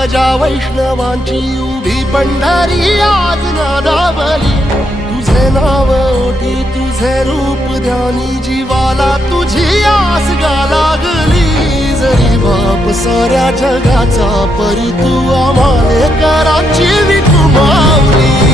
ध्वजा वैष्णवांची उभी पंढरी आज नादावली, तुझे नाव ओठी तुझे रूप ध्यानी, जीवाला तुझी आस गा लागली। जरी बाप साऱ्या जगाचा परी तू आम्हाले कराची विठू माऊली।